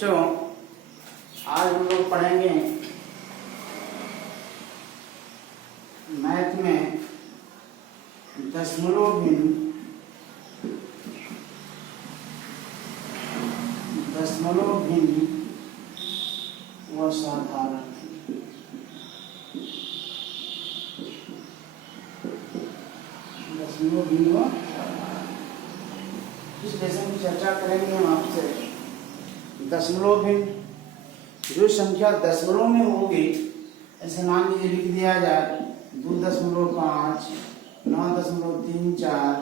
बच्चों आज हम लोग पढ़ेंगे मैथ में दशमलव भिन्न व साधारण। दशमलव भिन्न व इस लेसन की चर्चा करेंगे हम आपसे। दशमलव भिन्न जो संख्या दशमलव में होगी, ऐसे मान लीजिए लिख दिया जाए 2.5, 9.34,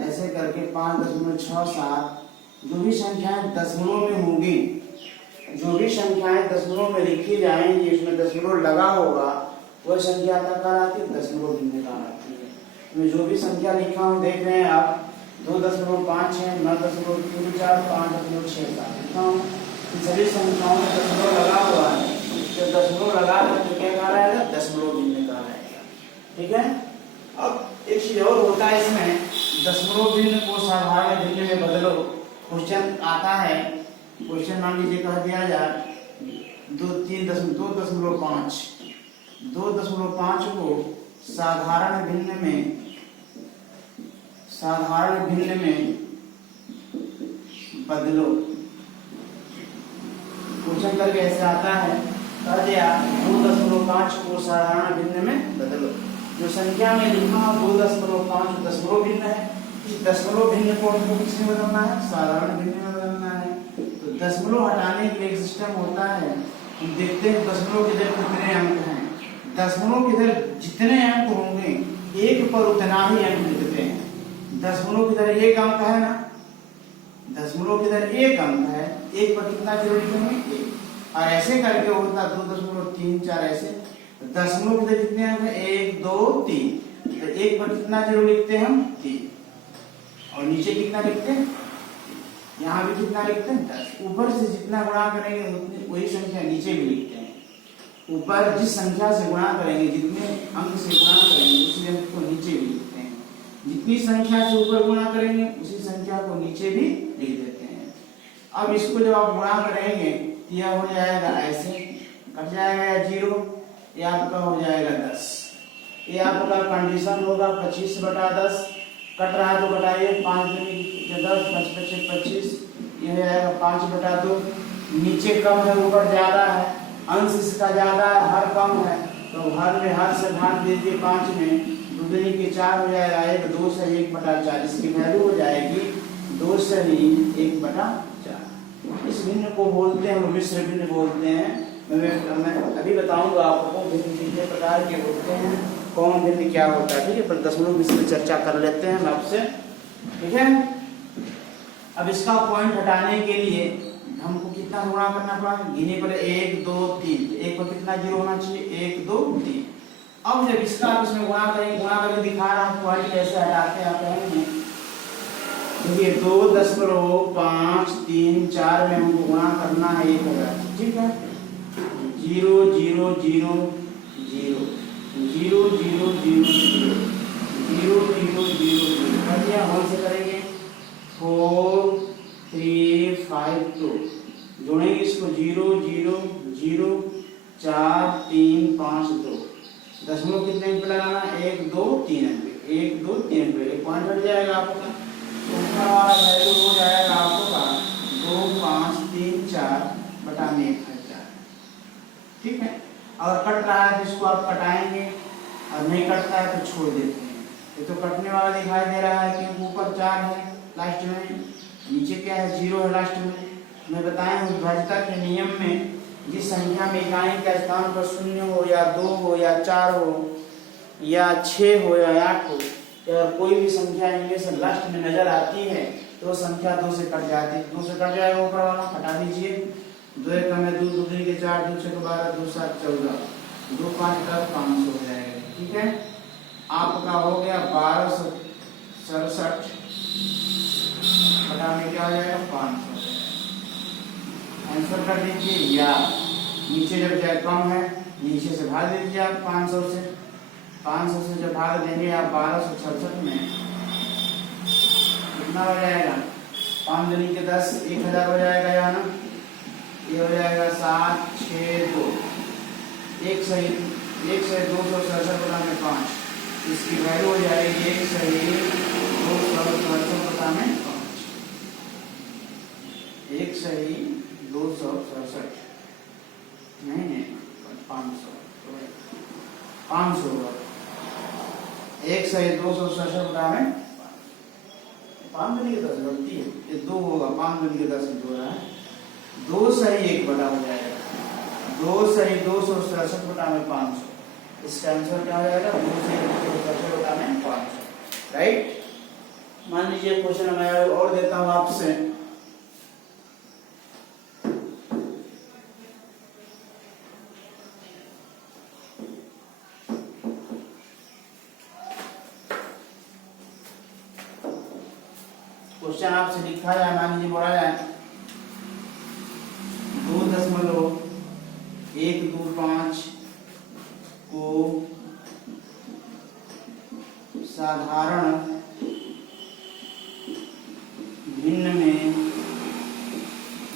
ऐसे करके 5.67। जो भी संख्याएं दशमलव में होंगी, जो भी संख्याएं दशमलव में लिखी जाएंगी, इसमें दशमलव लगा होगा, वह संख्या क्या कहलाती है? दशमलव भिन्न कहलाती है। इसमें जो भी संख्या लिखा हूं देख रहे हैं आप, 2.5 है, 9.34, 5.67 लिखा हूं। सभी संख्याओं में दशमलव लगा हुआ है, तो दशमलव लगा है तो क्या कहा रहेगा? दशमलव भिन्न कहा रहेगा। ठीक है। अब एक चीज और होता है इसमें, दशमलव भिन्न को साधारण भिन्न में बदलो। क्वेश्चन आता है, क्वेश्चन मान लीजिए कह दिया जाए 2.5 को साधारण भिन्न में बदलो। क्वेश्चन करके ऐसे आता है, कह दिया 2.5 को साधारण भिन्न में बदलो। जो संख्या में लिखा 2.5 दशमलव भिन्न है, इस दशमलव भिन्न को हमको किसमें बदलना है? साधारण भिन्न में बदलना है। तो दशमलव हटाने के लिए एक सिस्टम होता है, हम देखते हैं दशमलव के इधर कितने अंक हैं। दशमलव के इधर जितने अंक होंगे, एक पर उतना ही अंक लिखते हैं। दशमलव के इधर एक अंक है ना, दशमलव के इधर एक अंक है, एक पर कितना जीरो लिखेंगे? एक। और ऐसे करके होता 2.34 ऐसे। दशमलव के इधर कितने अंक है? 1, 2, 3। तो एक पर कितना जीरो लिखते हैं हम? 3। और नीचे कितना लिखते हैं? यहाँ भी कितना लिखते हैं? 10। ऊपर से जितना गुणा करेंगे उतनी वही संख्या नीचे भी लिखते हैं। ऊपर जिस संख्या से गुणा करेंगे, जितने अंक से गुणा करेंगे, उसी अंक को नीचे भी लिखते हैं। जितनी संख्या से ऊपर गुणा करेंगे, उसी संख्या को नीचे भी लिख देते हैं। अब इसको जब आप गुणा करेंगे, यह हो जाएगा ऐसे, कट जाएगा 0, ये आपका हो जाएगा 10। ये आपका कंडीशन होगा 25/10। कट रहा है तो घटाइए, 5 दूनी 10, 5 पचे 25, ये हो जाएगा 5/2। नीचे कम है, ऊपर ज्यादा है, अंश इसका ज्यादा है, हर कम है, तो हर में हर से भाग दीजिए 5 में, 2 दूनी के 4 हो जाएगा, 1 2 से 1/4। इसकी वैल्यू हो जाएगी 2 से 1/4। इस भिन्न को बोलते हैं, मिश्र भिन्न बोलते हैं। मैं अभी बताऊंगा आपको भिन्न कितने प्रकार के होते हैं, कौन भिन्न क्या होता है। ठीक है, पर दशमलव मिश्र चर्चा कर लेते हैं हम आपसे। ठीक है। अब इसका पॉइंट हटाने के लिए हमको कितना गुणा करना पड़ा? गिने पर 1, 2, 3। एक पर कितना जीरो होना चाहिए? 1, 2, 3। अब जब इसका आप इसमें गुणा करेंगे, गुणा करके दिखा रहा हूं पॉइंट कैसे हटाते हैं आप कहेंगे। देखिए 2.5, 3, 4 में हमको गुणा करना है 1000। ठीक है। 0 0 0 0 0 0 0 0 0 0 कर दिया। और से करेंगे 4 3 5 2, जोड़ेंगे इसको 0 0 0 4 3 5 2। दशमलव कितने अंक पे लगाना? 1 2 3 अंक पे, 1 2 3 अंक पे। पॉइंट हट जाएगा आपका, तो ऊपर वाला वैल्यू हो जाएगा आपका 2 5 3 4/1/4। ठीक है। और कट रहा है तो इसको आप कटाएंगे, और नहीं कटता है तो छोड़ देते हैं। ये तो कटने वाला दिखाई दे रहा है क्योंकि ऊपर 4 है लास्ट में, नीचे क्या है? 0 है लास्ट में। मैं बताया हूँ विभाज्यता के नियम में, जिस संख्या में इकाई का स्थान पर 0 हो या 2 हो या 4 हो या 6 हो या 8 हो, या कोई भी संख्या इनमें से लास्ट में नजर आती है, तो संख्या 2 से कट जाती है। 2 से कट जाएगा, ऊपर वाला हटा दीजिए। 2 1 में 2, 2 दूनी के 4, 2 6 12, 2 7 14, 2 5 10, 500 हो जाएगा। ठीक है। आपका हो गया 1267 में क्या हो जाएगा? 500। आंसर कर दीजिए, या नीचे जब जाए कम है, नीचे से भाग दीजिए आप 500 से। 500 से जब भाग देंगे आप 1266 में, कितना हो जाएगा? 5 दूनी के 10, 1000 हो जाएगा, या ना? एक सही 267 बटा में 5, इसकी वैल्यू हो जाएगी 1 सही 267 में 5, 1 सही 267 नहीं 500 होगा, 1 सही 267 बटा में 5 दूनी के 10 गलती है, ये 2 होगा, 5 दूनी के 10 हो रहा है, 2 सही 1 बटा हो जाएगा, 2 सही 267 बटा में 500, इसका आंसर क्या हो जाएगा 2 सही 267 बटा में 500, राइट। मान लीजिए क्वेश्चन मैं और देता हूं आपसे, क्वेश्चन आपसे लिखा है, मान लीजिए बोला है 2.125 को साधारण भिन्न में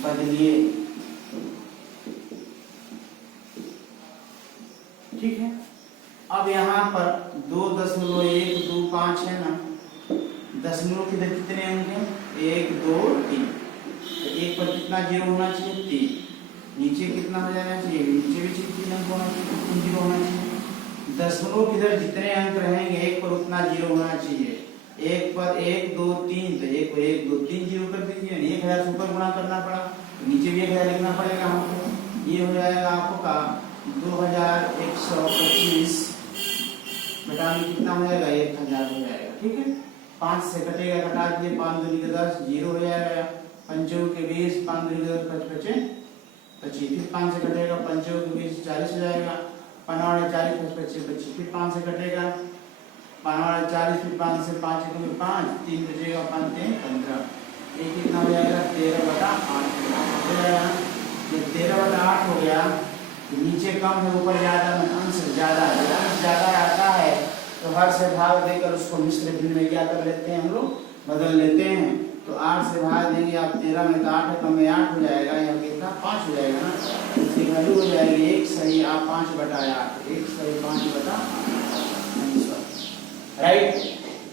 बदलिए, ठीक है। अब यहाँ पर 2.125 है ना, दशमलव के इधर कितने अंक हैं 1 2 3, तो 1 पर कितना जीरो होना चाहिए 3, नीचे कितना हो जाना चाहिए, नीचे भी 3 अंक होना चाहिए, 3 जीरो होना चाहिए। दशमलव के इधर जितने अंक रहेंगे 1 पर उतना जीरो होना चाहिए, 1 पर 1 2 3, तो 1 को 1 2 3 जीरो कर दीजिए, 1000 से ऊपर गुणा करना पड़ा, तो नीचे भी 1000 लिखना पड़ेगा हमको, ये हो जाएगा आपका 2125 बटा में कितना हो जाएगा 1000 हो जाएगा, ठीक है। 5 से कटेगा, घटा दिए, 5 दूनी के 10 जीरो हो जाएगा, 5 के 20, 5 दूनी के 10 25, फिर 5 से कटेगा, 5 के 20 40 हो जाएगा, 5 40 25, फिर 5 से कटेगा, 5 40, फिर 5 से 5 में 5, 3 बचेगा, 5 3 15, ये कितना हो जाएगा 13/8 हो जाएगा। जब 13/8 हो गया, नीचे कम है ऊपर ज्यादा, अंश ज्यादा है, अंश ज्यादा आता है तो हर से भाग देकर उसको मिश्र भिन्न में क्या कर लेते हैं हम लोग, बदल लेते हैं। तो 8 से भाग देंगे आप, 13 में 8 है, कम में 8 हो जाएगा, यहाँ कितना 5 हो जाएगा ना, इसकी वैल्यू हो जाएगी 1 सही आप 5/8, 1 सही 5/8, राइट।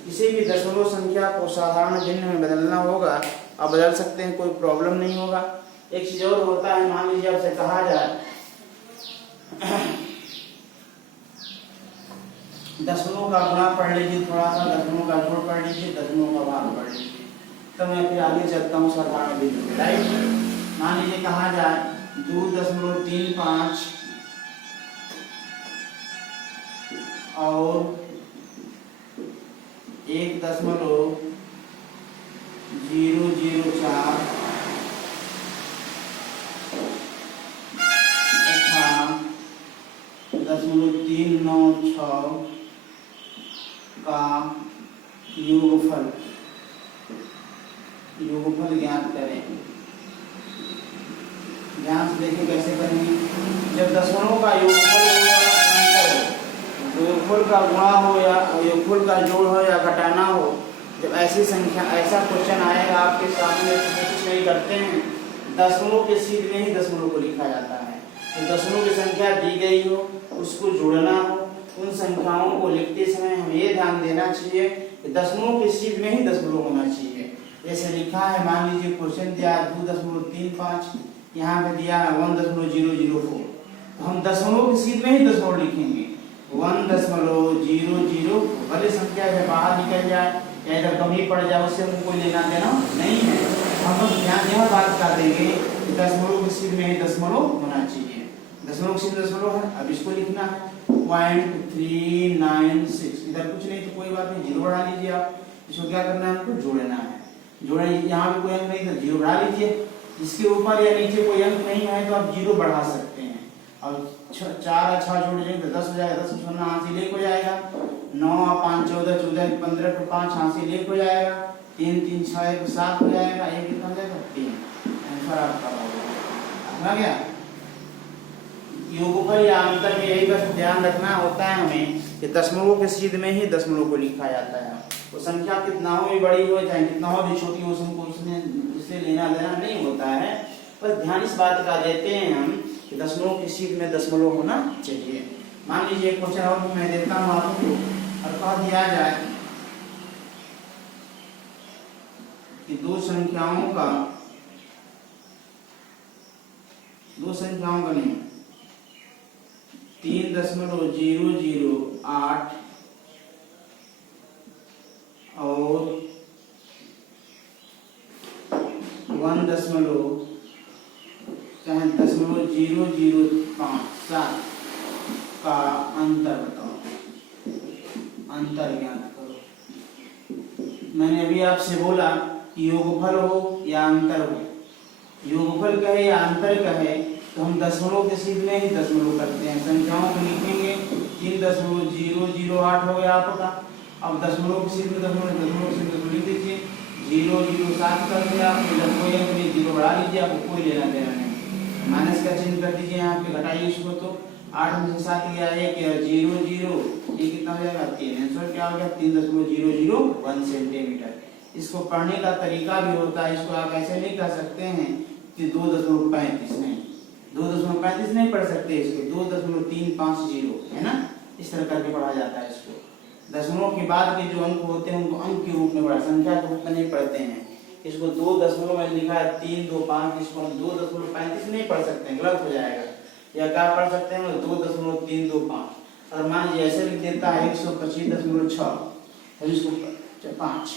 किसी भी दशमलव संख्या को साधारण भिन्न में बदलना होगा, आप बदल सकते हैं, कोई प्रॉब्लम नहीं होगा। एक चीज और होता है, मान लीजिए आपसे कहा जाए दशमलव का गुणा पढ़ लीजिए, थोड़ा सा दशमलव का जोड़ पढ़ लीजिए, दशमलव का भाग पढ़ लीजिए, तो मैं फिर आगे चलता हूँ साधारण भिन्न में, राइट। मान लीजिए कहा जाए 2.35 और 1.004 तथा 0.396 का योगफल ज्ञात करें। ध्यान से देखिए कैसे करेंगे, जब दशमलव का योगफल योगफल का गुणा हो या योगफल का जोड़ हो या घटाना हो, जब ऐसी संख्या ऐसा क्वेश्चन आएगा आपके सामने, तो कुछ नहीं करते हैं, दशमलव के सीध में ही दशमलव को लिखा जाता है। तो दशमलव की संख्या दी गई हो, उसको जोड़ना हो, उन संख्याओं को लिखते समय हमें ये ध्यान देना चाहिए कि दशमलव के सीध में ही दशमलव होना चाहिए। जैसे लिखा है, मान लीजिए क्वेश्चन दिया 2.35, यहाँ पे दिया है 1.004, तो हम दशमलव के सीध में ही दशमलव लिखेंगे, 1.004, भले संख्या से बाहर निकल जाए या इधर कमी पड़ जाए, उससे हमको कोई लेना देना नहीं है। हम लोग ध्यान यह बात कर देंगे कि दशमलव के सीध में ही दशमलव होना चाहिए, दशमलव के सीध दशमलव है। अब इसको लिखना है 0.396, इधर कुछ नहीं तो कोई बात नहीं, जीरो बढ़ा लीजिए आप, इसको क्या करना है, हमको जोड़ना है, जोड़े, यहाँ पे कोई अंक नहीं था, जीरो बढ़ा लीजिए, इसके ऊपर या नीचे कोई अंक नहीं है तो आप जीरो बढ़ा सकते हैं। अब 4 अच्छा जोड़ देंगे तो 10 हो जाएगा, 10 में हाथ से लेक हो जाएगा, 9 5 14 14 15 तो 5 हाथ से लेक हो जाएगा, 3 3 6 7 हो जाएगा, ये कितना हो जाएगा 3, आंसर आपका हो गया। योगफल या अंतर में यही बस ध्यान रखना होता है हमें कि दशमलव के सीध में ही दशमलव को लिखा जाता है। वो संख्या कितना हो भी बड़ी हो चाहे कितना हो भी छोटी हो, उसमें लेना देना नहीं होता है। पर ध्यान इस बात का देते हैं हम कि दशमलव की सीध में दशमलव होना चाहिए। मान लीजिए क्वेश्चन और मैं देता हूँ आपको, और कह दिया जाए कि दो संख्याओं का नहीं 3.008 और 1.005 का अंतर बताओ, अंतर ज्ञात करो। मैंने अभी आपसे बोला कि योगफल हो या अंतर हो, योगफल कहे या अंतर कहे तो हम दशमलव के सीध में ही दशमलव करते हैं। संख्याओं को लिखेंगे 3.008 हो गया आपका। अब दशमलव के सीध में दशमलव लिख दीजिए, 007 कर दिया, जब कोई अंक नहीं 0 बढ़ा लीजिए, आपको कोई लेना देना नहीं, माइनस का चिन्ह कर दीजिए यहाँ पे, घटाइए इसको। तो 8 में से 7 गया 1 या 0 0, ये कितना हो जाएगा 3, आंसर क्या हो गया 3.001 सेंटीमीटर। इसको पढ़ने का तरीका भी होता है, इसको आप ऐसे नहीं कह सकते हैं कि 2.35 नहीं, 2.35 नहीं पढ़ सकते, इसको 2.350 है ना, इस तरह करके पढ़ा जाता है इसको। दशमलव के बाद के जो अंक होते हैं उनको अंक के रूप में पढ़ा, संख्या के रूप में नहीं पढ़ते हैं। इसको 2 दशमलव में लिखा है 325, इसको हम 2.35 नहीं पढ़ सकते हैं, गलत हो जाएगा। या क्या पढ़ सकते हैं 2.325, और मान लीजिए ऐसे लिख देता है 125.6, तो इसको 5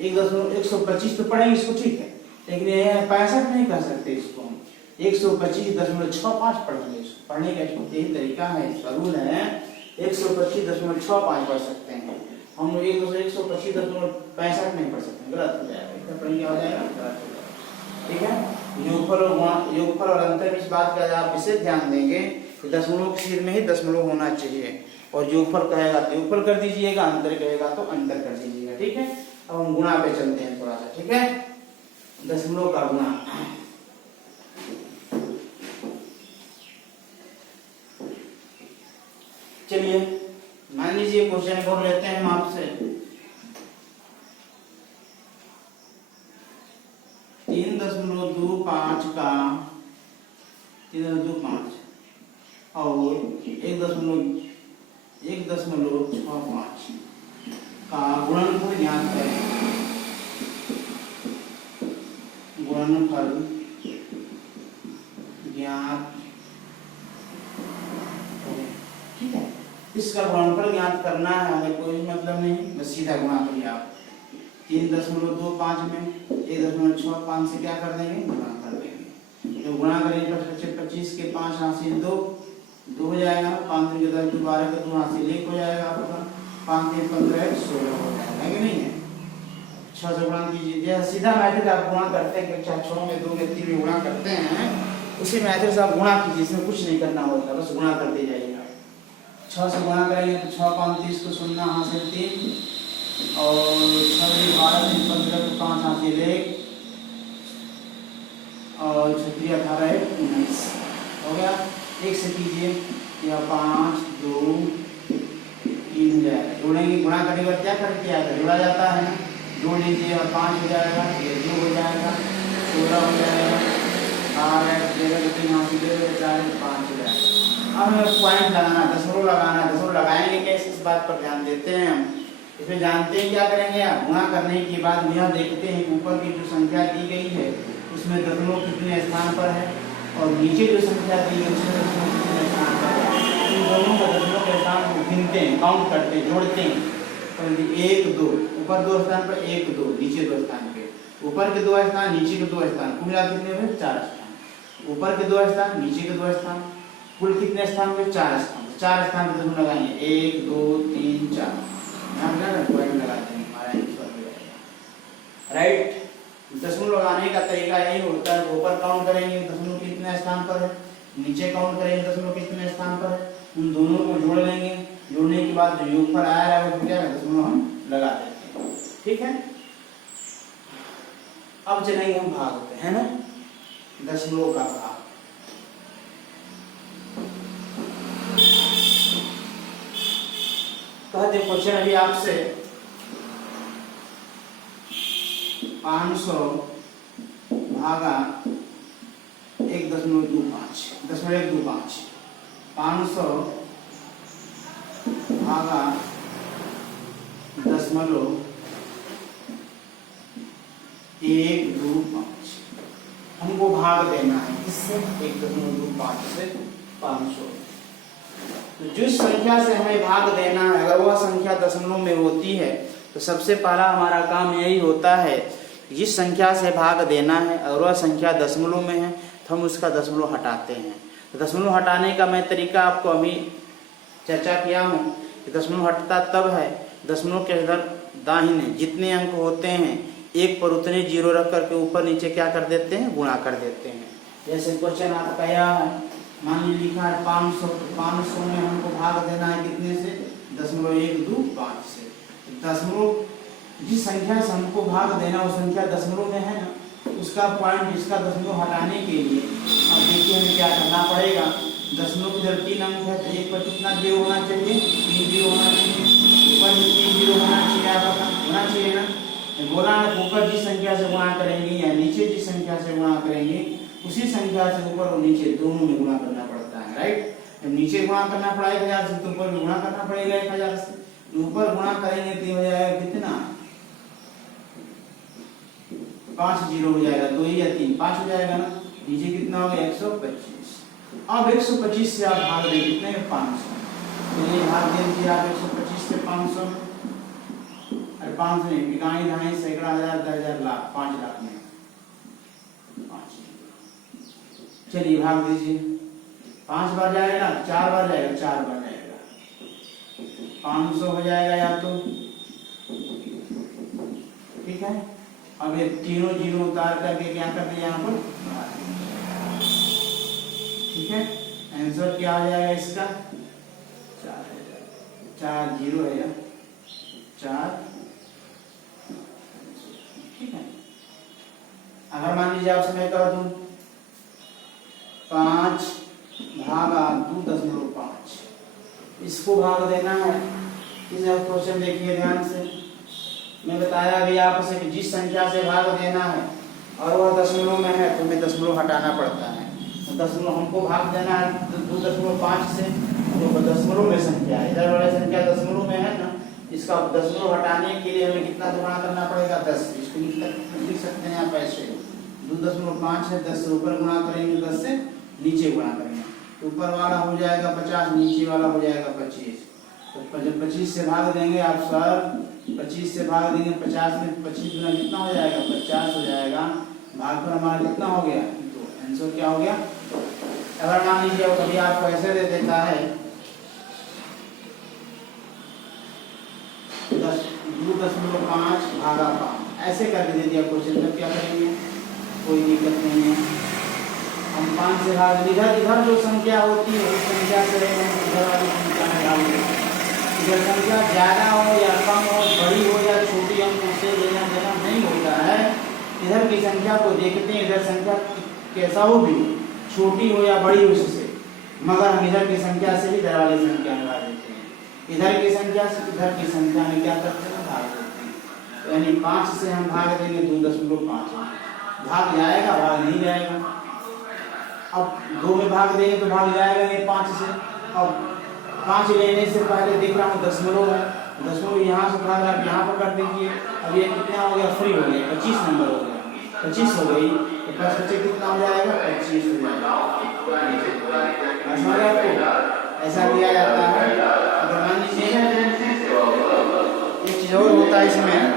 1.125 तो पढ़ेंगे इसको, ठीक है, लेकिन ये 65 नहीं कर सकते, इसको हम 125.65 पढ़ेंगे। इसको पढ़ने का यही तरीका है, इसका रूल है 125.65 पढ़ सकते हैं हम लोग, 125.65 नहीं पढ़ सकते, गलत हो जाएगा। इसका पढ़ेंगे क्या हो जाएगा, गलत हो जाएगा, ठीक है। योगफल और अंतर इस बात का आप विशेष ध्यान देंगे कि दशमलव के सीध में ही दशमलव होना चाहिए, और योगफल कहेगा तो योगफल कर दीजिएगा, अंतर कहेगा तो अंतर कर दीजिएगा, ठीक है। अब हम गुणा पे चलते हैं थोड़ा सा, ठीक है, दशमलव का गुणा। चलिए मान लीजिए क्वेश्चन को लेते हैं हम आपसे, 3.25 का 3.25 और 1.65 का गुणनफल ज्ञात करें। गुणनफल ज्ञात, ठीक है। इसका गुणनफल ज्ञात करना है, हमें कोई मतलब नहीं, बस सीधा गुणा करिए आप। 3.25 में 1.65 से क्या कर देंगे, गुणा कर देंगे। तो गुणा करेंगे 25 के 5 हासिल 2 हो जाएगा, 5 के 10 12 का 2 हासिल 1 हो जाएगा आपका, 5 के 15 16 हो जाएगा, है कि नहीं है। 6 से गुणा कीजिए, जैसे सीधा मैथड आप गुणा करते हैं, 6 में 2 में 3 में गुणा करते हैं, उसी मैथड से आप गुणा कीजिए, इसमें कुछ नहीं करना होता, बस गुणा करते जाइएगा। 6 से गुणा करेंगे तो 6 5 30 को 0 हासिल 3, और 6 12 3 15 को 5 हासिल 1, और 6 18 19 हो गया। 1 से कीजिए, यह 5 2 3 हो जाएगा। जोड़ेंगे, गुणा करने के बाद क्या करके आएगा, जोड़ा जाता है, जोड़ लीजिए, और 5 हो जाएगा, ये 2 हो जाएगा, 16 हो जाएगा, 8 13 3 हासिल 4 5 हो जाएगा। अब हमें पॉइंट लगाना, दशमलव लगाना, दशमलव लगाएंगे कैसे, इस बात पर ध्यान देते हैं हम। इसमें जानते हैं क्या करेंगे, गुणा करने के बाद यह देखते हैं कि ऊपर की जो संख्या दी गई है उसमें दशमलव कितने स्थान पर है, और नीचे जो संख्या दी गई उसमें दशमलव कितने स्थान पर है। इन दोनों का दशमलव के स्थान को गिनते हैं, काउंट करते हैं, जोड़ते हैं। तो 1 2, ऊपर 2 स्थान पर 1 2, नीचे 2 स्थान पे, ऊपर के 2 स्थान, नीचे के 2 स्थान, कुल मिला कितने हुए 4 स्थान। ऊपर के 2 स्थान, नीचे के 2 स्थान, कुल कितने स्थान पे 4 स्थान। 4 स्थान पे दशमलव लगाएंगे, 1 2 3 4, यहाँ पॉइंट लगाते हैं, हमारा आंसर हो जाएगा, राइट। दशमलव लगाने का तरीका यही होता है, ऊपर काउंट करेंगे दशमलव कितने स्थान पर है, नीचे काउंट करेंगे दशमलव कितने स्थान पर है, उन दोनों को जोड़ लेंगे, जोड़ने के बाद जो योगफल आया है वो क्या है, दशमलव हम लगा देते हैं, ठीक है। अब चलेंगे हम भाग पे, है ना, दशमलव का भाग। कहते क्वेश्चन अभी आपसे 500 भागा 1.5 0.25 0.125 500 भागा 0.125 हमको भाग देना है इससे 1.25 से 500। तो जिस संख्या से हमें भाग देना है अगर वह संख्या दशमलव में होती है तो सबसे पहला हमारा काम यही होता है, जिस संख्या से भाग देना है और वह संख्या दशमलव में है तो हम उसका दशमलव हटाते हैं। तो दशमलव हटाने का मैं तरीका आपको अभी चर्चा किया हूँ कि दशमलव हटता तब है दशमलव के इधर दाहिने जितने अंक होते हैं एक पर उतने जीरो रख करके ऊपर नीचे क्या कर देते हैं, गुणा कर देते हैं। जैसे क्वेश्चन आपका यह है, मान लीजिए लिखा है 500 में हमको भाग देना है कितने से, 0.125 से। दशमलव जिस संख्या से हमको भाग देना वो संख्या दशमलव में है ना, उसका पॉइंट इसका दशमलव हटाने के लिए अब देखिए हमें क्या करना पड़ेगा। दशमलव के इधर 3 अंक है तो एक पर कितना जीरो होना चाहिए, 3 जीरो होना चाहिए, ऊपर 3 जीरो होना चाहिए ना। बोला ना ऊपर जिस संख्या से गुणा करेंगे या नीचे जिस संख्या से गुणा करेंगे उसी संख्या से ऊपर और नीचे दोनों में गुणा करना पड़ता है, राइट। जब नीचे गुणा करना पड़ा 1000 से तो ऊपर भी गुणा करना पड़ेगा 1000 से। ऊपर गुणा करेंगे तो हो जाएगा कितना, 5 जीरो हो जाएगा, 2 या 3 5 हो जाएगा ना। नीचे कितना हो गया 125। अब 125 से आप भाग दें कितने में, 500। तो ये भाग दे दीजिए आप 125 से 500 में। अरे 5 नहीं, इकाई दहाई सैकड़ा हजार 10,000 लाख 5 लाख में 5। चलिए भाग दीजिए, 5 बार जाएगा ना, 4 बार जाएगा, 4 बार जाएगा 500 हो जाएगा या तो, ठीक है। अब ये तीनों जीरो उतार करके क्या कर दिया यहाँ पर, ठीक है। आंसर क्या आ जाएगा इसका, 4 जीरो है या 4, ठीक है। अगर मान लीजिए आपसे मैं कर दूं 5 भागा 2.5 इसको भाग देना है। इस क्वेश्चन देखिए ध्यान से, मैं बताया अभी आपसे कि जिस संख्या से भाग देना है और वह दशमलव में है तो हमें दशमलव हटाना पड़ता है। तो दशमलव हमको भाग देना है 2.5 से, तो दशमलव में संख्या है, इधर वाली संख्या दशमलव में है ना, इसका दशमलव हटाने के लिए हमें कितना गुणा करना पड़ेगा, 10। इसको लिख सकते हैं आप ऐसे, 2.5 है, 10 से ऊपर गुणा करेंगे, 10 से नीचे गुणा करेंगे, ऊपर वाला हो जाएगा 50, नीचे वाला हो जाएगा 25। तो जब 25 से भाग देंगे आप सर, 25 से भाग देंगे 50 में, 25 गुना कितना हो जाएगा, 50 हो जाएगा। भाग पर हमारा कितना हो गया, तो आंसर क्या हो गया। अगर मान लीजिए कभी आपको ऐसे दे देता है 2.5 भागा 5 ऐसे करके दे दिया क्वेश्चन, तब क्या करेंगे, कोई दिक्कत नहीं है। हम 5 से भाग इधर जो संख्या होती है उस संख्या से इधर वाली संख्या में डालेंगे। इधर संख्या ज्यादा हो या कम हो, बड़ी हो या छोटी, हम उससे लेना देना नहीं होता है। इधर की संख्या को देखते हैं, इधर संख्या कैसा हो भी, छोटी हो या बड़ी हो उससे, मगर हम इधर की संख्या से भी इधर वाली संख्या में भाग देते हैं। इधर की संख्या से इधर की संख्या में क्या करते हैं, भाग देते हैं। तो यानी 5 से हम भाग देंगे 2.5, भाग जाएगा, भाग नहीं जाएगा। अब 2 में भाग देंगे तो भाग जाएगा नहीं 5 से। अब 5 लेने से पहले देख रहा हूँ दशमलव है, दशमलव यहाँ से भाग रहा है, यहाँ पर कर दीजिए। अब ये कितना हो गया, फ्री हो गया, 25 नंबर हो गया, 25 हो गई, तो 5 बच्चे कितना हो जाएगा, 25 हो जाएगा। ऐसा किया जाता है। अगर मान लीजिए एक चीज और होता है इसमें,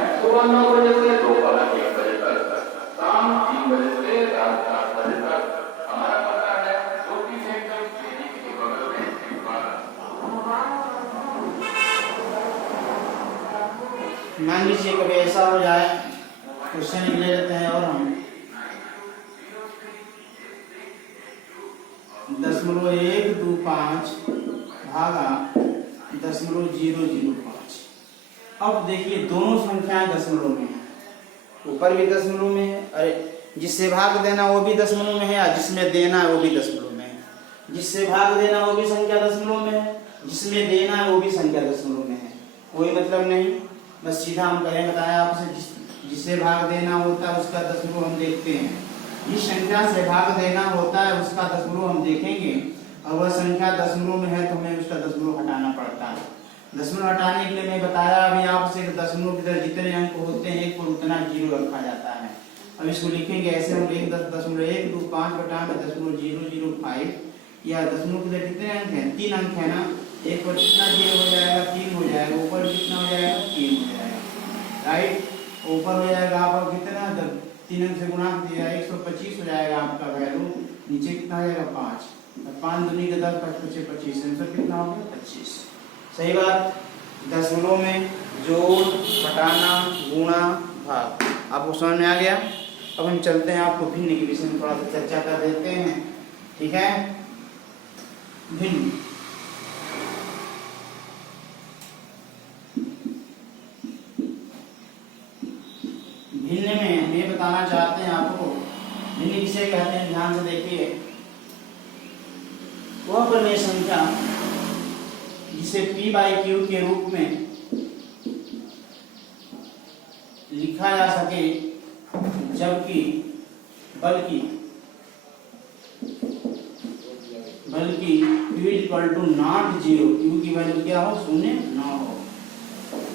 मान लीजिए कभी ऐसा हो जाए, क्वेश्चन ले लेते हैं और हम 0.125 भागा 0.005। अब देखिए दोनों संख्याएं दशमलव में है, ऊपर भी दशमलव में है, अरे जिससे भाग देना वो भी दशमलव में है, या जिसमें देना है वो भी दशमलव में है। जिससे भाग देना वो भी संख्या दशमलव में है, जिसमें देना है वो भी संख्या दशमलव में है। कोई मतलब नहीं, बस सीधा हम करें, बताया आपसे जिससे भाग देना होता है उसका दशमलव हम देखते हैं। जिस संख्या से भाग देना होता है उसका उसका दशमलव हम देखेंगे, और वह संख्या दशमलव में है तो हमें उसका दशमलव हटाना पड़ता है। दशमलव हटाने के लिए मैं बताया अभी आपसे दशमलव की तरह जितने अंक होते हैं एक पर उतना जीरो रखा जाता है। अब इसको लिखेंगे ऐसे, हम लिखेंगे 10.125 या दशमलव की तरह कितने अंक हैं, 3 अंक है ना, एक पर कितना जीरो हो जाएगा, 3 हो जाएगा, ऊपर कितना हो जाएगा, 3 हो जाएगा, राइट। ऊपर हो जाएगा आपका कितना, 3 अंक से गुणा किया 125 हो जाएगा आपका वैल्यू, नीचे कितना हो जाएगा 5, 5 दूनी के 10, 5 पचे 25, आंसर कितना हो गया 25। सही बात। दशमलव में जोड़, घटाना, गुणा, भाग आपको समझ में आ गया। अब हम चलते हैं, आपको भिन्न के विषय में थोड़ा सा चर्चा कर देते हैं, ठीक है। भिन्न भिन्न में हम ये बताना चाहते हैं आपको, भिन्न किसे कहते हैं, ध्यान से देखिए। वह परिमेय संख्या जिसे p/q के रूप में लिखा जा सके, जबकि बल्कि q नॉट 0, q की वैल्यू क्या हो, शून्य न हो,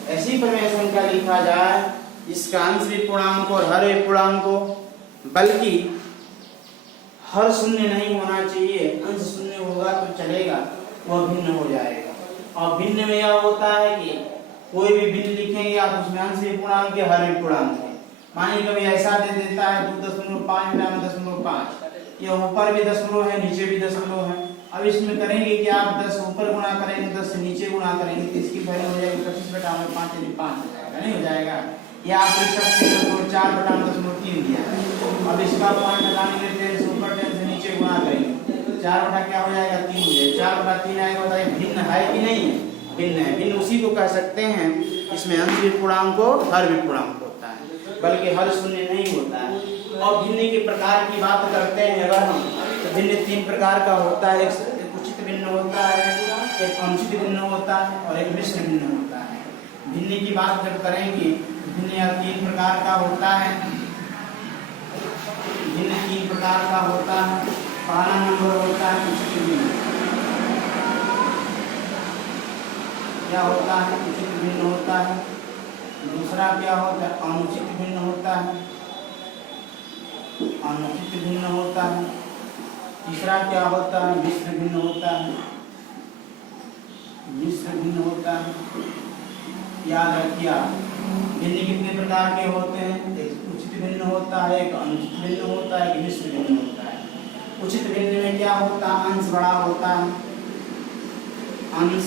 ऐसी परिमेय संख्या लिखा जाए इसका अंश भी पूर्णांक और हर एक पूर्णांक को, बल्कि हर शून्य नहीं होना चाहिए, अंश शून्य होगा तो चलेगा, वह भिन्न हो जाएगा। और भिन्न में यह होता है कि कोई भी भिन्न लिखेंगे आप, उसमें अंश भी पूर्णांक है, हर भी पूर्णांक है। मानिए कभी ऐसा दे देता है 2.5 यह ऊपर भी दशमलव है, नीचे भी दशमलव है। अब इसमें करेंगे कि आप 10 ऊपर गुणा करेंगे, 10 से नीचे गुणा करेंगे तो इसकी वैल्यू हो जाएगी 25/5 यानी 5 हो जाएगा, नहीं हो जाएगा। या आप लिख सकते हैं 4/3 दिया है, अब इसका पॉइंट लगाने के लिए 10 से ऊपर 10 से नीचे गुणा करेंगे, 4 बटा क्या हो जाएगा 3 हो जाएगा, 4/3 आएगा। बताइए भिन्न है कि नहीं है, भिन्न है। भिन्न उसी को कह सकते हैं इसमें अंश भी पूर्णांक हो, हर भी पूर्णांक होता है, बल्कि हर शून्य नहीं होता है। और भिन्न के प्रकार की बात करते हैं अगर हम, तो भिन्न 3 प्रकार का होता है, एक उचित भिन्न होता है, एक अनुचित भिन्न होता है और एक मिश्र भिन्न होता है। भिन्न की बात जब करेंगे, भिन्न या 3 प्रकार का होता है, भिन्न 3 प्रकार का होता है। पहला नंबर होता है उचित भिन्न, क्या होता है, उचित भिन्न होता है। दूसरा क्या होता है, अनुचित भिन्न होता है, अनुचित भिन्न होता है। तीसरा क्या होता है, मिश्र भिन्न होता है, मिश्र भिन्न होता है। याद रखिए भिन्न कितने प्रकार के होते हैं, एक उचित भिन्न होता है, एक अनुचित भिन्न होता है, एक मिश्र भिन्न होता है। उचित भिन्न में क्या होता है, अंश बड़ा होता है, अंश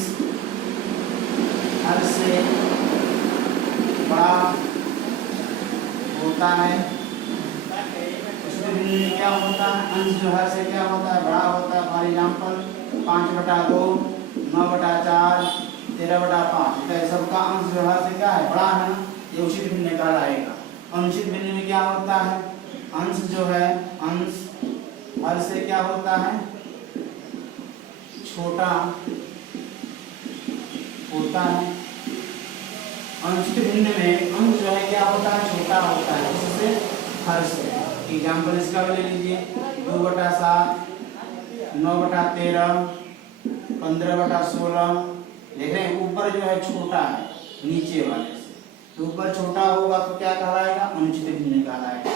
हर से बड़ा होता है। भिन्न में क्या होता है, अंश जो हर से क्या होता है, बड़ा होता है। फॉर एग्जाम्पल 5/2, 9/4, 13/5, तो सबका अंश जो हर से क्या है, बड़ा है, ये उचित भिन्न कहलाएगा। अनुचित भिन्न में क्या होता है, अंश जो है, अंश हर से क्या होता है, छोटा होता है। अनुचित भिन्न में अंश जो है क्या होता है, छोटा होता है, इससे हर से। एग्जाम्पल इसका भी ले लीजिए, 2/7, 9/13, 15/16। देख रहे हैं ऊपर जो है छोटा है नीचे वाले से, तो ऊपर छोटा होगा तो क्या कहलाएगा, अनुचित भिन्न कहलाएगा।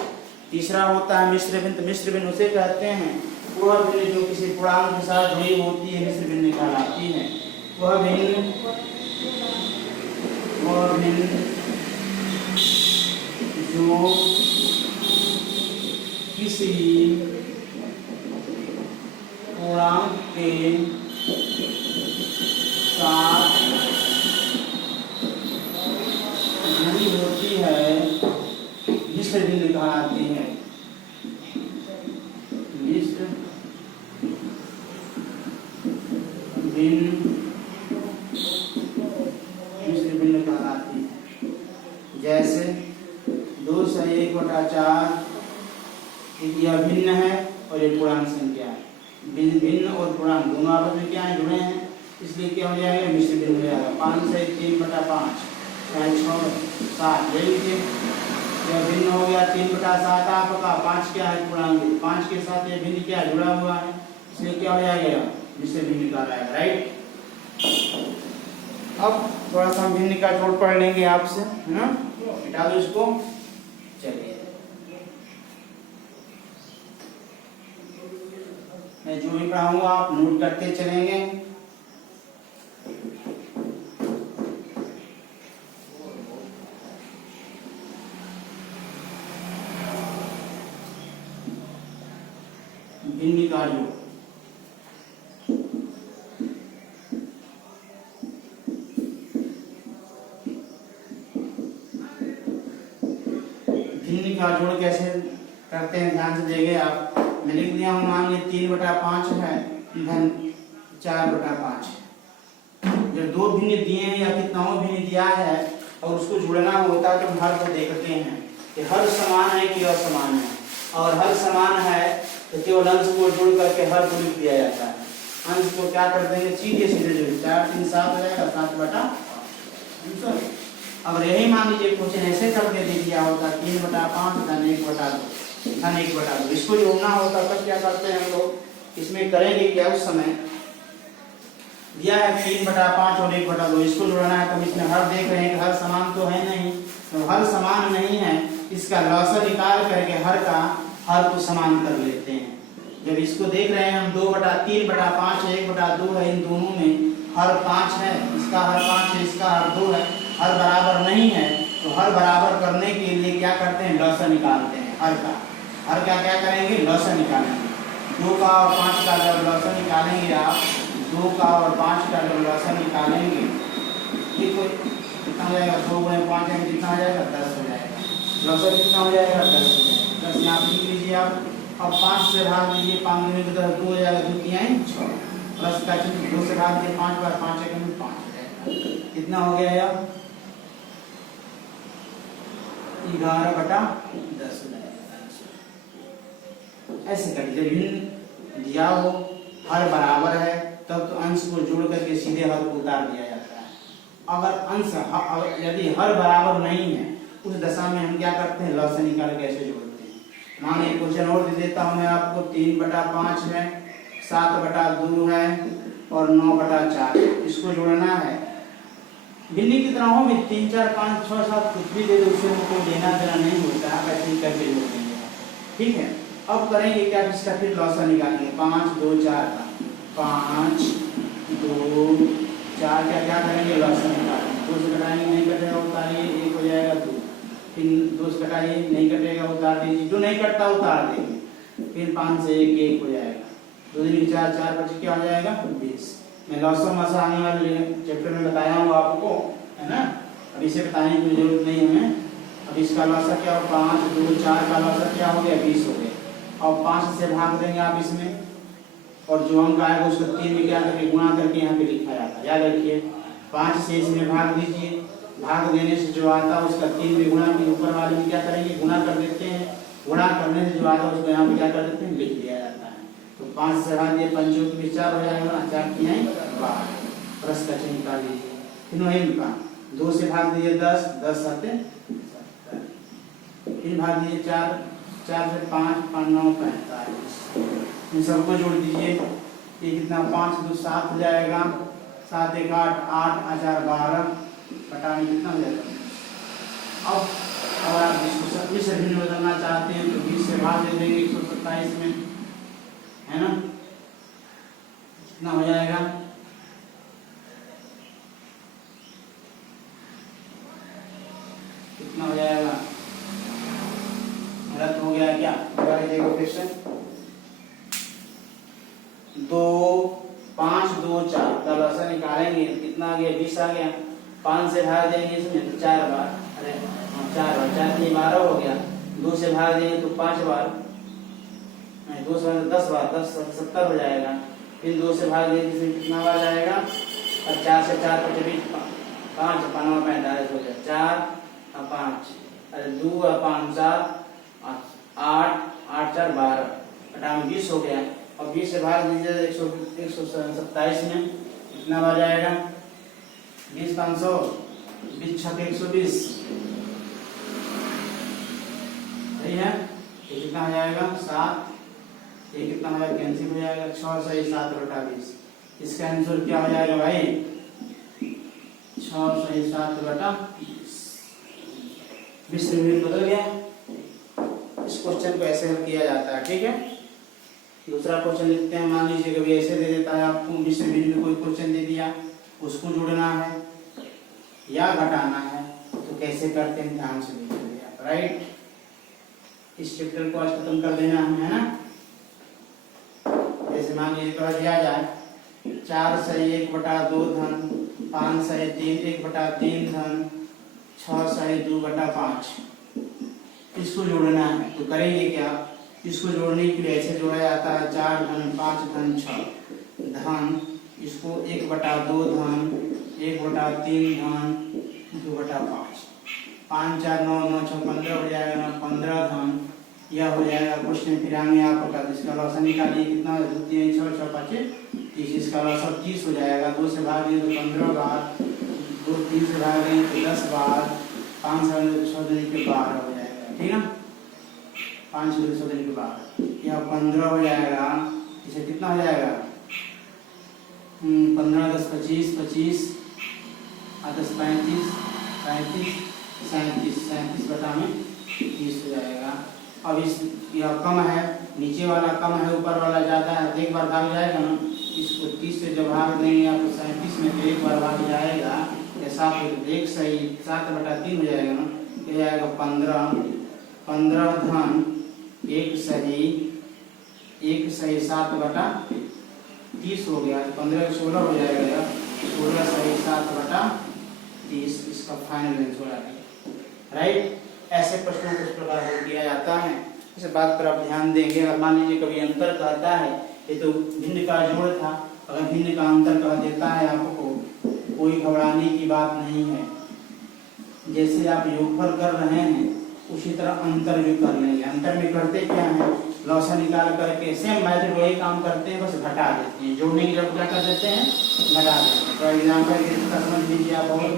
तीसरा होता है मिश्र भिन्न। मिश्र भिन्न उसे कहते हैं वह भिन्न जो किसी पूर्णांक के साथ जुड़ी होती है, मिश्र भिन्न कहलाती है। वह भिन्न जो किसी पूर्णांक के साथ जुड़ी होती है, मिश्र भिन्न कहलाती है। मिश्र भिन्न कहलाती है। जैसे 2 से 1/4 यह भिन्न है और ये पूर्णांक संख्या है। भिन्न और पूर्णांक दोनों आपस में क्या है, जुड़े हैं, इसलिए क्या हो जाएगा, मिश्र भिन्न हो जाएगा। 5 से 3/5, 6, 7 ले लीजिए। यह भिन्न हो गया 3/7 आपका 5 क्या है पूर्णांक 5 के साथ ये भिन्न क्या जुड़ा हुआ है, इसलिए क्या हो जाएगा मिश्र भिन्न निकाल आएगा, राइट। अब थोड़ा सा हम भिन्न का जोड़ पढ़ लेंगे आपसे, है ना, मिटा दो इसको। चलिए मैं जो भी पढ़ाऊंगा आप नोट करते चलेंगे। भिन्न का जोड़ भिन्न का जोड़ कैसे करते हैं ध्यान से देंगे आप। मैं लिख दिया हूँ, मान लीजिए 3/5 है धन 4/5 है। जब दो भिन्न दिए हैं या कितना भिन्न दिया है और उसको जुड़ना होता है तो हर को देखते हैं कि हर समान है कि असमान है, और हर समान है तो केवल अंश को जोड़ करके हर को लिख दिया जाता है। अंश को क्या कर देंगे सीधे सीधे जोड़ 4 3 7 हो जाएगा 7/5। अगर यही मान लीजिए क्वेश्चन ऐसे करके दे दिया होता 3/5 धन 1/2 धन 1/2, इसको जोड़ना होता तब क्या करते हैं हम लोग, इसमें करेंगे क्या उस समय दिया है 3/5 और 1/2, इसको जोड़ना है। तो इसमें हर देख रहे हैं कि हर समान तो है नहीं, तो हर समान नहीं है, इसका लॉसर निकाल करके हर को समान कर लेते हैं। जब इसको देख रहे हैं हम 3/5 है 1/2 है, इन दोनों में हर 5 है, इसका हर 5 है, इसका हर 2 है, हर बराबर नहीं है, तो हर बराबर करने के लिए क्या करते हैं लॉसर निकालते हैं हर का। हर का क्या करेंगे लॉसर निकालेंगे। 2 का और 5 का जब लॉसर निकालेंगे आप, 2 का और 5 का जब लॉसर निकालेंगे, ये कोई कितना हो जाएगा 2 × 5 में कितना हो जाएगा 10 हो जाएगा। लॉसर कितना हो जाएगा 10 हो जाएगा। 10 यहाँ लिख लीजिए आप। अब 5 से भाग लीजिए, 5 में 2 हो जाएगा, 2 किया 6 प्लस का 2 से भाग दिए 5 बार 5 है 5 हो जाएगा। कितना हो गया यार 11/10 हो जाएगा। ऐसे करिए, जब भिन्न दिया हो हर बराबर है तब तो अंश को जोड़ करके सीधे हर को उतार दिया जाता है। अगर यदि हर बराबर नहीं है उस दशा में हम क्या करते हैं लॉसर निकाल के ऐसे जोड़ते हैं। मान लीजिए क्वेश्चन और दे देता हूँ मैं आपको, 3/5 है 7/2 है और 9/4, इसको जोड़ना है। भिन्न कितना हो भी 3 4 5 6 7 कुछ भी दे दो, उससे कोई लेना देना नहीं होता, आप ऐसे ही करके जोड़ देंगे, ठीक है। अब करेंगे क्या, इसका फिर लॉसर निकालेंगे 5 2 4 का 5 2 4 क्या करेंगे लॉसर निकालेंगे। 2 से घटाएंगे नहीं कटेगा उतारिए, 1 हो जाएगा 2, फिर 2 से घटाइए नहीं कटेगा उतार दीजिए, जो नहीं कटता उतार देंगे, फिर 5 से 1 हो जाएगा, 2 दूनी 4 4 5 क्या हो जाएगा 20। मैं लॉसर मसा आने वाले चैप्टर में बताया हूँ आपको, है ना, अब इसे बताने की जरूरत नहीं हमें। अब इसका लॉसर क्या हो 5 2 4 का लॉसर क्या हो गया 20 हो गया। और 5 से भाग देंगे आप इसमें, और जो अंक आएगा उसको 3 में क्या करके गुणा करके यहाँ पे लिखा जाता है, याद रखिए। 5 से इसमें भाग दीजिए, भाग देने से जो आता है उसका 3 में गुणा के ऊपर वाले में क्या करेंगे गुणा कर देते हैं, गुणा करने से जो आता है उसको यहाँ पे क्या कर देते हैं लिख दिया जाता है। तो 5 से भाग दिए 5 में 4 हो जाएगा, 4 किए 12, प्लस का चिन्ह निकाल लीजिए। फिर वही का 2 से भाग दीजिए 10 10 7 फिर भाग दीजिए 4 4 से 5 5 9 45, इन सबको जोड़ दीजिए, ये कितना 5 2 7 हो जाएगा, 7 1 8 8 4 12 घटाने कितना हो जाएगा। अब अगर आप इसको 26 से भिन्न बदलना चाहते हैं तो 20 से भाग दे देंगे 127 में, है ना, कितना हो जाएगा कितना हो जाएगा, गलत हो गया क्या, दोबारा देखो क्वेश्चन 2 5 2 4 का लॉसर निकालेंगे, कितना आ गया 20 आ गया। 5 से भाग देंगे इसमें तो 4 बार, अरे 4 बार 4 3 12 हो गया। 2 से भाग देंगे तो 5 बार, नहीं 2 से 10 बार 10 70 हो जाएगा। फिर 2 से भाग देंगे इसमें कितना बार जाएगा, और 4 से 4 पर 5 5 9 45 हो गया, 4 और 5 अरे 2 और 5 7 8 8 4 12 घटाएंगे 20 हो गया। और 20 से भाग दीजिए 127 में कितना बार जाएगा 20 500 20 6 120 सही है। ये कितना हो जाएगा 7, ये कितना हो जाएगा कैंसिल हो जाएगा 6 सही 7 बटा 20। इसका आंसर क्या हो जाएगा भाई 6 सही 7 बटा 20। मिश्र विभेद बदल गया। इस क्वेश्चन को ऐसे हल किया जाता है, ठीक है। दूसरा क्वेश्चन लिखते हैं। मान लीजिए कभी ऐसे दे देता है आपको, मिश्र विभेद में कोई क्वेश्चन दे दिया, उसको जोड़ना है या घटाना है, तो कैसे करते हैं ध्यान से देखिए आप, राइट। इस चैप्टर को आज खत्म कर देना है ना। जैसे मान लीजिए कह दिया जाए 4 सही 1 बटा 2 धन 5 सही 3 1 बटा 3 धन 6 सही 2 बटा 5। इसको जोड़ना है तो करेंगे क्या, इसको जोड़ने के लिए ऐसे जोड़ा जाता है 4 धन 5 धन 6 धन, इसको 1 बटा 2 धन 1 बटा 3 धन 2 बटा 5। 5 4 9 9 6 15 हो जाएगा ना, 15 धन यह हो जाएगा। क्वेश्चन फिर आगे आपका इसका लॉस निकालिए कितना, 3 6 6 5 30, इसका लॉस 30 हो जाएगा। 2 से भाग दिए तो 15 बार, 2 3 से भाग देंगे तो 10 बार, 5 7 6 दिन के 12 हो जाएगा, ठीक है। 5 6 दिन के 12 यह 15 हो जाएगा। इसे कितना हो जाएगा 15 10 25 25 10 35 35 37 बटा में 30 हो जाएगा। अब इस यह कम है, नीचे वाला कम है ऊपर वाला ज़्यादा है, तो एक बार भाग जाएगा ना। इसको 30 से जब भाग देंगे आपको 37 में तो एक बार भाग जाएगा या 7 1 सही 7 बटा 3 हो जाएगा ना। ये आएगा 15 धन 1 सही 7 बटा 30 हो गया। 15 16 हो जाएगा, 16 सही 7 बटा 30 इसका फाइनल आंसर आएगा, राइट। ऐसे प्रश्नों को इस प्रकार हल किया जाता है। इस बात पर आप ध्यान देंगे। अगर मान लीजिए कभी अंतर कहता है, ये तो भिन्न का जोड़ था, अगर भिन्न का अंतर कह देता है आपको, कोई घबराने की बात नहीं है। जैसे आप योगफल कर रहे हैं उसी तरह अंतर भी कर लेंगे। अंतर में करते क्या है, लॉसा निकाल करके सेम मेथड वही काम करते हैं, बस घटा देते हैं। जोड़ने की जब क्या कर देते हैं, घटा देते हैं। तो एग्जाम्पल के लिए समझ लीजिए आप, और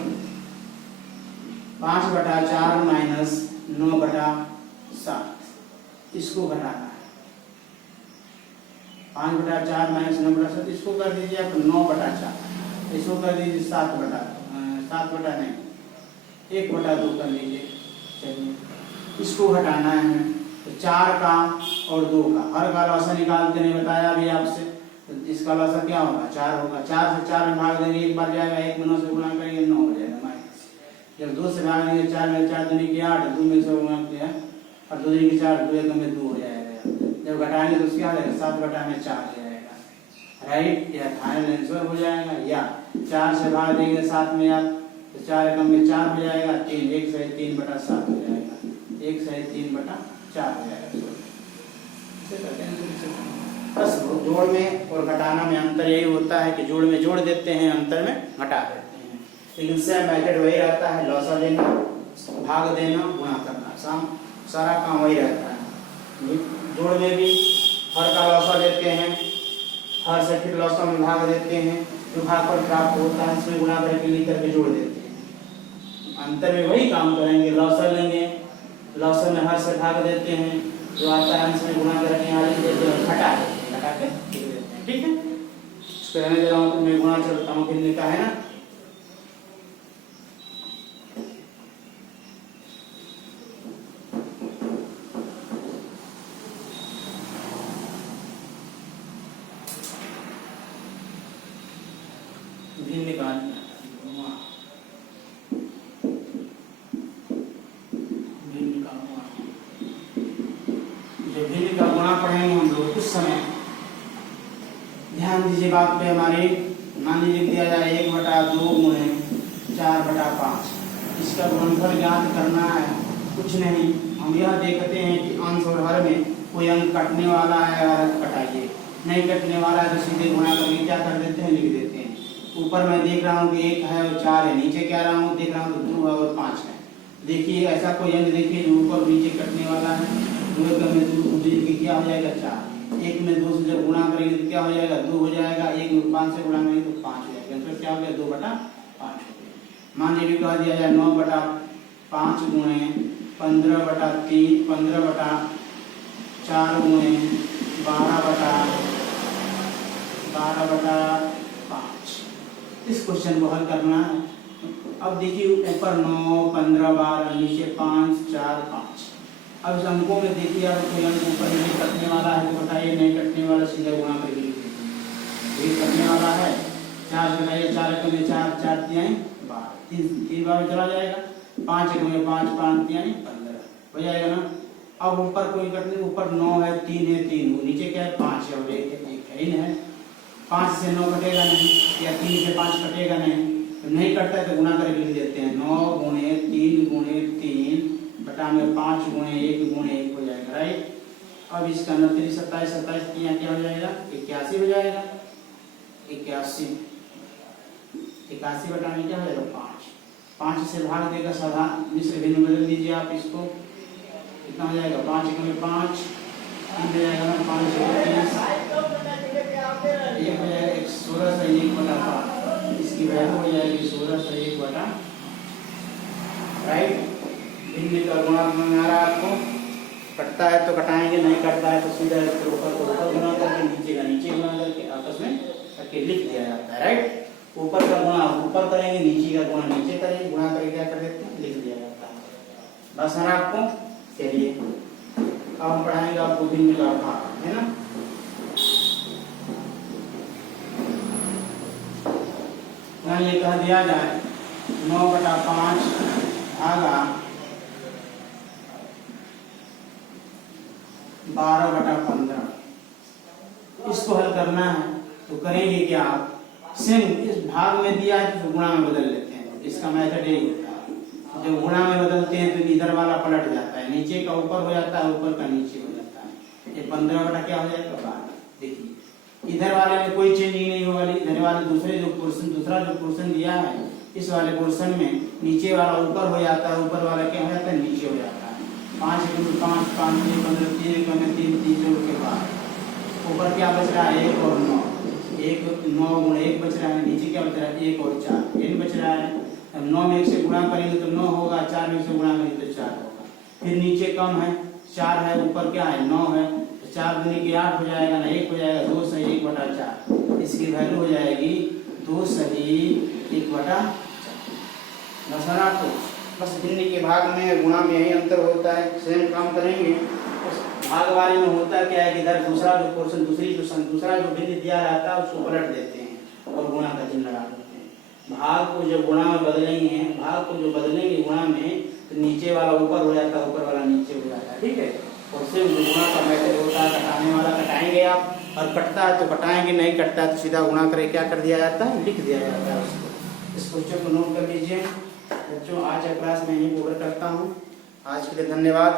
5 बटा 4 माइनस 9 बटा 7 इसको घटाना है। 5 बटा 4 माइनस 9 बटा 7 इसको कर दीजिए आप 9 बटा 4, इसको कर दीजिए 7 बटा नहीं 1 बटा 2 कर लीजिए। चलिए इसको घटाना है हमें, तो 4 का और 2 का, हर का लॉसा निकालते नहीं बताया अभी आपसे। तो इसका लॉसा क्या होगा 4 होगा। 4 से 4 में भाग देंगे, एक बार जाएगा, 1 में 9 से गुणा करेंगे 9 हो जाएगा माइनस। जब 2 से भाग देंगे 4 में 4 दूनी की 8, 2 में से गुणा किया और 2 दूनी की 4, 2 एक में 2 हो जाएगा। जब घटाएंगे तो क्या हो जाएगा 7 बटा में 4 हो जाएगा, राइट। या फाइनल आंसर हो जाएगा। या 4 से भाग देंगे 7 में आप तो 4 एकम में 4 हो जाएगा, 3 1 सही 3 बटा 7 हो जाएगा, 1 सही 3 बटा 4 हो जाएगा। बस जोड़ में और घटाना में अंतर यही होता है कि जोड़ में जोड़ देते हैं, अंतर में घटा देते हैं। लेकिन सेम मेथड वही रहता है, लॉसा लेना, भाग देना, गुणा करना, सारा काम वही रहता है। जोड़ में भी हर का लॉसा लेते हैं, हर से फिर लॉसा में भाग देते हैं, जो भागफल प्राप्त होता है इसमें गुणा करके लिख करके जोड़ देते हैं। अंतर में वही काम करेंगे, लॉसा लेंगे, लॉसा में हर से भाग देते हैं, जो आता है इसमें गुणा करके यहाँ लिख देते हैं, घटा देते हैं, घटा के लिख देते हैं, ठीक है। इसको रहने दे रहा हूँ, तो मैं गुणा चलता हूँ, भिन्न का है ना। भिन्न का जो भिन्न का गुणा पढ़ेंगे हम लोग उस समय ध्यान दीजिए बात पे हमारी। मान लीजिए दिया जाए 1 बटा 2 गुणे 4 बटा 5, इसका गुणनफल ज्ञात करना है। कुछ नहीं, हम यह देखते हैं कि अंश और हर में कोई अंक कटने वाला है, हर कटाइए, नहीं कटने वाला है तो सीधे गुणा करके क्या कर देते हैं, लिख देते हैं। ऊपर मैं देख रहा हूँ कि 1 है और 4 है, नीचे क्या रहा हूँ देख रहा हूँ तो 2 है और 5 है। देखिए ऐसा कोई अंक देखिए जो ऊपर नीचे कटने वाला है, 2 में 2 क्या हो जाएगा 4, 1 में 2 से जब गुणा करेंगे तो क्या हो जाएगा 2 हो जाएगा, 1 में 5 से गुणा करेंगे तो 5 हो जाएगा, तो क्या हो गया 2 बटा 5 हो गया। मान लीजिए कह दिया जाए 9 बटा 5 गुणे 15/3 15/4 गुणे 12/5। इस क्वेश्चन को हल करना है। अब देखिए ऊपर 9 15 12 नीचे 5 4 5। अब इस अंकों में देखिए आप कोई अंक ऊपर नहीं कटने वाला है तो बताइए, नहीं कटने वाला सीधा गुणा करके लिख दीजिए। ये कटने वाला है 4 लगाइए, 4 एक में 4 4 3 12 3 बार में चला जाएगा। 5 एक में 5 5 3 15 हो जाएगा ना। अब ऊपर कोई कटने, ऊपर 9 है 3 है 3, नीचे क्या है 5 है और 1 है ही है। 5 से 9 कटेगा नहीं या 3 से 5 कटेगा नहीं, तो नहीं कटता है तो गुणा करके लिख देते हैं। 9 गुणे 3 गुणे 3 बटा में 5 गुणे 1 गुणे 1 हो जाएगा, राइट। अब इसका 29 27 27 यहाँ क्या हो जाएगा 81 हो जाएगा। 81 बटा में क्या हो जाएगा 5। 5 से भाग देगा साधा मिश्र भिन्न बदल दीजिए आप इसको, कितना हो जाएगा 5 एक में 5 हो जाएगा ना 5 1 हो जाएगा 16 से 1/5। इसकी वैल्यू हो जाएगी 16 से 1/, राइट। भिन्न का गुणात्मक में आ रहा है आपको, कटता है तो कटाएंगे, नहीं कटता है तो सीधा ऊपर को ऊपर गुणा करके नीचे का नीचे गुणा करके आपस में करके लिख दिया जाता है, राइट। ऊपर का गुणा ऊपर करेंगे, नीचे का गुणा नीचे करेंगे, गुणा करके क्या कर देते हैं लिख दिया जाता है। बस है ना आपको। चलिए अब हम पढ़ाएंगे आपको भिन्न का भाग, है ना। ये कह दिया जाए 9/5 भागा 12/15। इसको हल करना है तो करेंगे क्या आप, सेम इस भाग में दिया है तो गुणा में बदल लेते हैं। इसका मेथड यही होता है, जब गुणा में बदलते हैं तो इधर वाला पलट जाता है, नीचे का ऊपर हो जाता है, ऊपर का नीचे हो जाता है। ये 15 क्या हो जाएगा 12। देखिए इधर वाले में कोई चेंजिंग नहीं होगा, इधर वाले दूसरा जो पोर्शन दिया है इस वाले पोर्शन में नीचे वाला ऊपर हो जाता है, ऊपर वाला क्या हो जाता है नीचे हो जाता है। 5 एक में 5 5 3 15 3 एक में 3 3 जोड़ के बाद ऊपर क्या बच रहा है 1 और 9, 1 9 गुणे 1 बच रहा है, नीचे क्या बच रहा है 1 और 4 n बच रहा है। अब 9 में 1 से गुणा करेंगे तो 9 होगा, 4 में 1 से गुणा करेंगे तो 4 होगा। फिर नीचे कम है 4 है, ऊपर क्या है 9 है, 4 दूनी की 8 हो जाएगा ना, 1 हो जाएगा 2 सही 1/4। इसकी वैल्यू हो जाएगी 2 सही 1/4। बस है आपको। बस भिन्न के भाग में गुणा में यही अंतर होता है, सेम काम करेंगे। उस भाग वाले में होता क्या है कि इधर दूसरा जो पोर्शन दूसरा जो भिन्न दिया रहता है उसको पलट देते हैं और गुणा का चिन्ह लगा देते हैं। भाग को जब गुणा में बदलेंगे, भाग को जो बदलेंगे गुणा में तो नीचे वाला ऊपर हो जाता है, ऊपर वाला नीचे हो जाता है, ठीक है। और सिर्फ गुणा का मेथड होता है, कटाने वाला कटाएंगे आप, और कटता है तो कटाएंगे, नहीं कटता है तो सीधा गुणा करके क्या कर दिया जाता है लिख दिया जाता है उसको। इस क्वेश्चन को नोट कर लीजिए बच्चों। आज क्लास में यही पूरा करता हूँ। आज के लिए धन्यवाद।